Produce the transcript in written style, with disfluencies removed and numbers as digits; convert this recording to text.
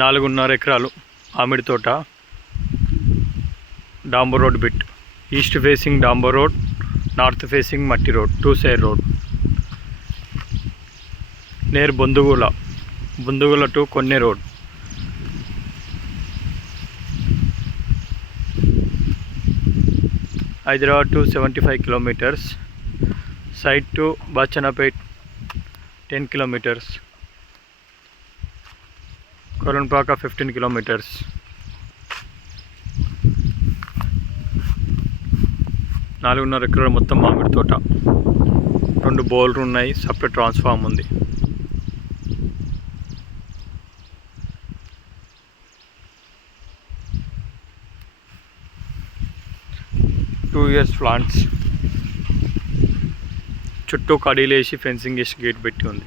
4.5 ఎకరాలు మామిడి తోట. డాంబర్ రోడ్ బిట్, ఈస్ట్ ఫేసింగ్ డాంబర్ రోడ్, నార్త్ ఫేసింగ్ మట్టి road, 2 side road. Near Bondugula to Konne road. Hyderabad to 75 kilometres. Site to Bachannapet 10 kilometres. Korampaka 15 kilometres. 4.5 ఎకరాలు మొత్తం మామిడి తోట. 2 బోర్లు ఉన్నాయి, సపరేట్ ట్రాన్స్ఫార్మ్ ఉంది. 2 ఇయర్స్ ప్లాంట్స్. చుట్టూ కడీలేసి ఫెన్సింగ్ వేసి గేట్ పెట్టి ఉంది.